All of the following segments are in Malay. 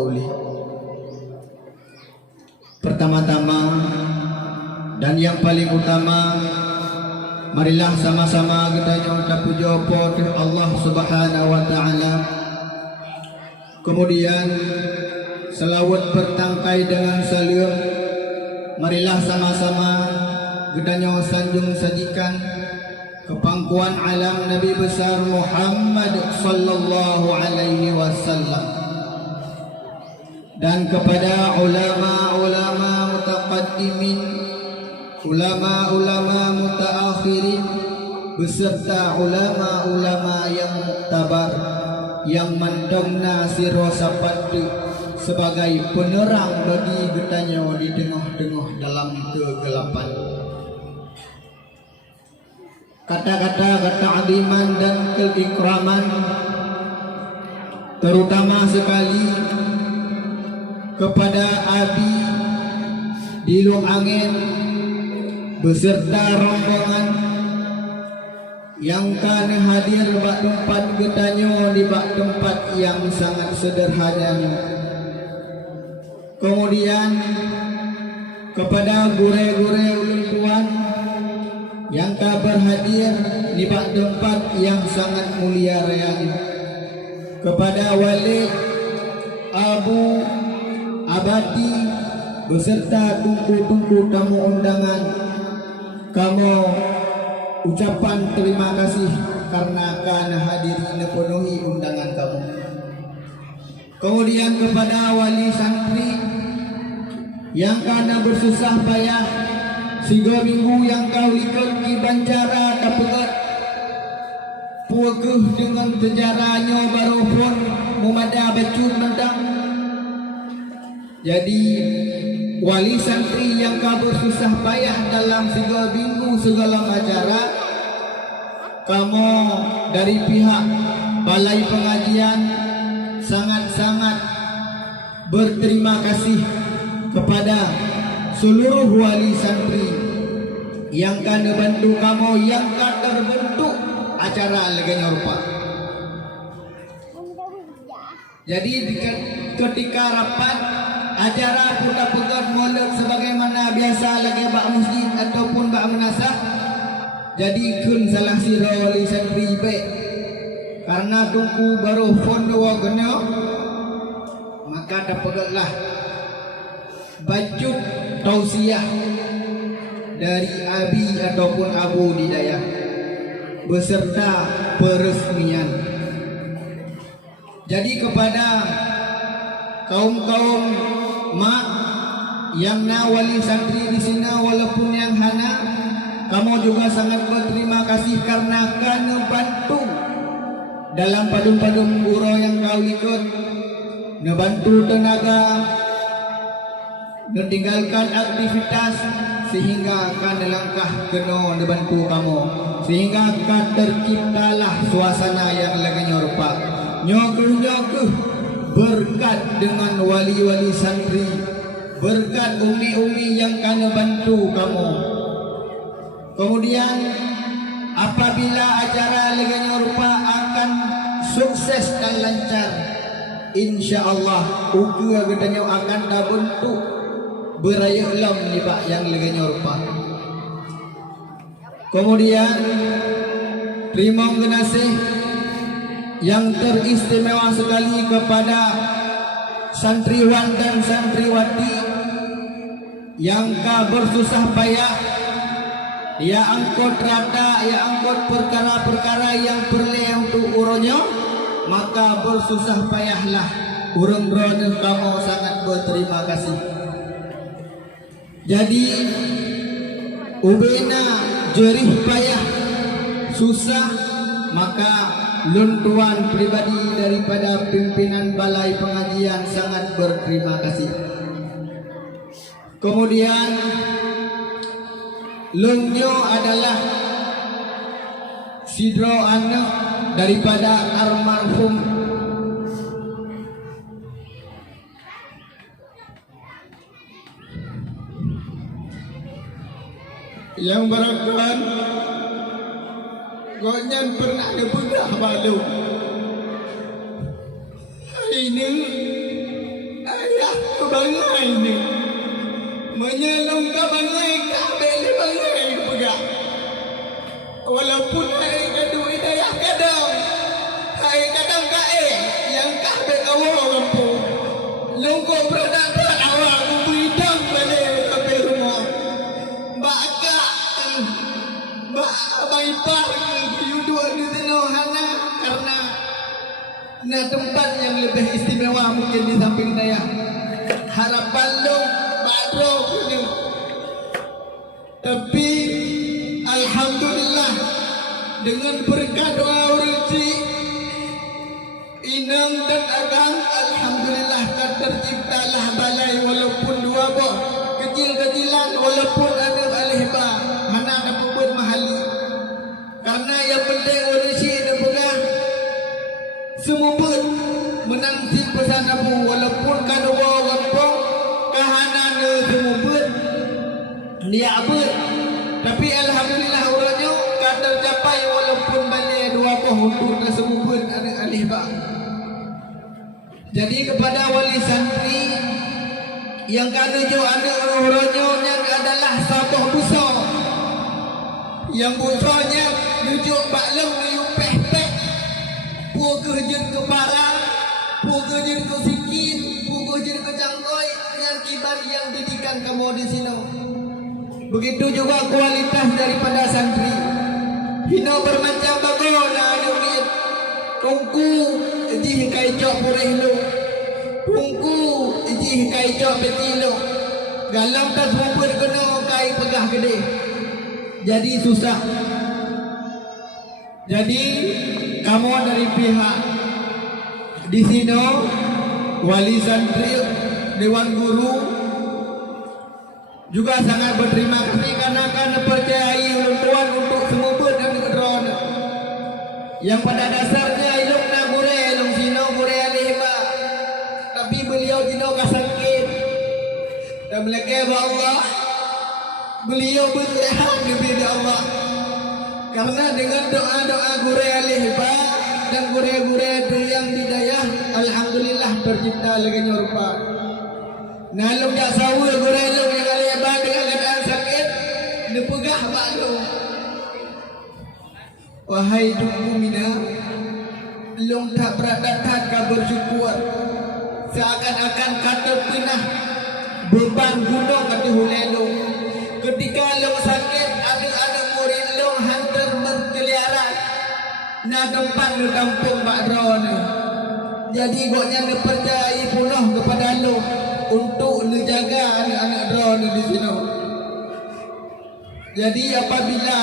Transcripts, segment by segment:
qauli. Pertama-tama dan yang paling utama, marilah sama-sama kita nyuwun puja kepada Allah Subhanahu wa taala. Kemudian selawat bertangkai dengan salir, marilah sama-sama kita nyuwun sanjung sajikan kepangkuan alam Nabi besar Muhammad sallallahu alaihi wasallam, dan kepada ulama-ulama mutaqaddimin, ulama-ulama mutaakhirin, beserta ulama-ulama yang muktabar yang mandangna siro sapatu sebagai penerang bagi getanya di tengah-tengah dalam kegelapan. Kata-kata keta'ziman dan keikraman terutama sekali kepada Abi di Lung Angin beserta rombongan yang kan hadir bak tempat getanyo di bak tempat yang sangat sederhana. Kemudian kepada gure-gure ulun tuan yang ka berhadir di bak tempat yang sangat mulia raya, kepada Walid Abu Abadi beserta tungku-tungku tamu undangan, kamu ucapan terima kasih karena kan hadiri memenuhi undangan kamu. Kemudian kepada wali santri yang karena bersusah payah 3 minggu yang kau likut di Banjara Kapegat, puakuh dengan sejarahnya baru pun memada bacur mentang. Jadi wali santri yang kau bersusah payah dalam 3 minggu segala acara, kamu dari pihak balai pengajian sangat-sangat berterima kasih kepada seluruh wali santri yang kan bantu kamu yang kan terbentuk acara leganya rupa. Jadi ketika rapat acara putar pegat mulut sebagaimana biasa lagi bak masjid ataupun bak menasah, jadi kun salah sira wali santri baik karena tungku baru fondo geno, maka dapegatlah baju tausiah dari Abi ataupun Abu Didayah beserta peresmian. Jadi kepada kaum-kaum mak yang na wali santri di sini walaupun yang hana, kamu juga sangat berterima kasih karena kan bantu dalam padum-padum guru yang kau ikut, ngebantu tenaga, meninggalkan aktivitas sehingga akan langkah kena dibantu kamu, sehingga akan terciptalah suasana yang lagi nyorpa nyokuh berkat dengan wali-wali santri, berkat umi-umi yang akan bantu kamu. Kemudian apabila acara lagi nyorpa akan sukses dan lancar, insya-Allah uku agadanya akan terbentuk beraya ulam ni pak yang leganya rupa. Kemudian terima kasih yang teristimewa sekali kepada santriwan dan santriwati yang ka bersusah payah, ya angkut rata, ya angkut perkara-perkara yang perlu untuk uronyo, maka bersusah payahlah urang-urang kamu sangat berterima kasih. Jadi ubena jerih payah susah, maka luntuan pribadi daripada pimpinan balai pengajian sangat berterima kasih. Kemudian lunyo adalah sidro anak daripada almarhum yang barangkali gonyan pernah dipedah balu. Hari ini bangai ni. Menyelong ke bangai kabel ni bangai pegang. Walaupun hai kadu hidayah kadang. Hai kadang kae yang kabel awal lampu. Longko berat awal kumpul hitam balik ke rumah. Mbak abang ipar yuduk di sana hana karena nah tempat yang lebih istimewa mungkin di samping saya. Harapan lo badro punya. Tapi alhamdulillah dengan berkat doa rezeki Inang dan Agang, alhamdulillah kan terciptalah balai walaupun dua buah kecil-kecilan walaupun ada alihba mana ada puput mahali. Karena yang penting rezeki ada pegang semua pun menanti pesan Abu walaupun kan orang pun kahanan semua pun dia apa tapi alhamdulillah orangnya kan tercapai walaupun balai dua buah untuk semua pun ada alihba. Jadi kepada wali santri yang kanuju ada orang-orangnya yang adalah sabah besar yang besarnya nujuk baklem meyu peh-peh pu kerja ke barang pu kerja ke sikit pu kerja ke jangkoi yang kibar yang didikan kamu di sini. Begitu juga kualitas daripada santri hino bermacam bagona duit tungku iji kai cok purih lu tungku iji kai cok peti lu galam tas bubur kena kai pegah gede jadi susah. Jadi kamu dari pihak di sini wali santri dewan guru juga sangat berterima kasih karena akan percayai orang tuan untuk semua dan kedron yang pada dasarnya ilmu na gure ilmu sino gure alihba tapi beliau sino kasangkit dan meleke Allah beliau berlehan kepada Allah karena dengan doa-doa gure alihba dan gure-gure itu yang hidayah alhamdulillah tercipta lagi nyorpa. Nah lu tak sawu gure lu yang alihba dengan keadaan sakit nepegah balu. Wahai tubuh mina, long tak beradat ka bersyukur. Seakan-akan kata pinah beban gunung kata hulelo. Ketika long sakit, ada murid long hantar berkeliaran. Nah tempat lu kampung bakron. Jadi goknya lu percayai penuh kepada lu untuk lu jaga anak-anak drone di sini. Jadi apabila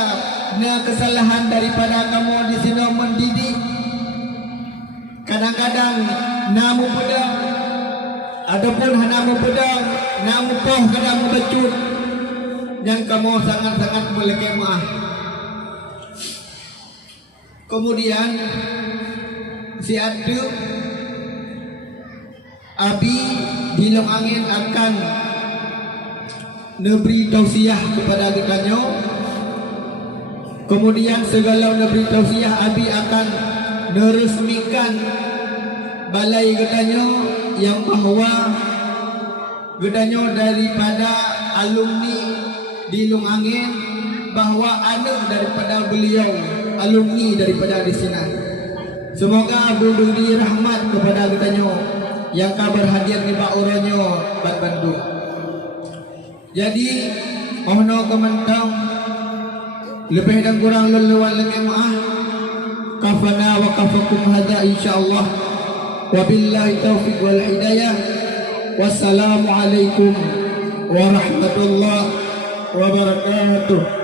kesalahan daripada kamu di sini mendidik, kadang-kadang namu pedang, adapun namu pedang, namu poh kadang becut, dan kamu sangat-sangat meleke maaf. Kemudian si adu abi di long angin akan neberi tausiah kepada kitanya. Kemudian segala neberi tausiah abi akan meresmikan balai getanya yang bahwa getanya daripada alumni di Long Angin bahwa anak daripada beliau alumni daripada di sini. Semoga beri rahmat kepada getanya yang kabar hadiah di Pak Uronyo Bandung. Jadi mohon komentar lebih dan kurang leluhur lagi maaf. Kafana wa kafakum hadza insyaallah. Wabillahi taufiq wal hidayah. Wassalamualaikum warahmatullahi wabarakatuh.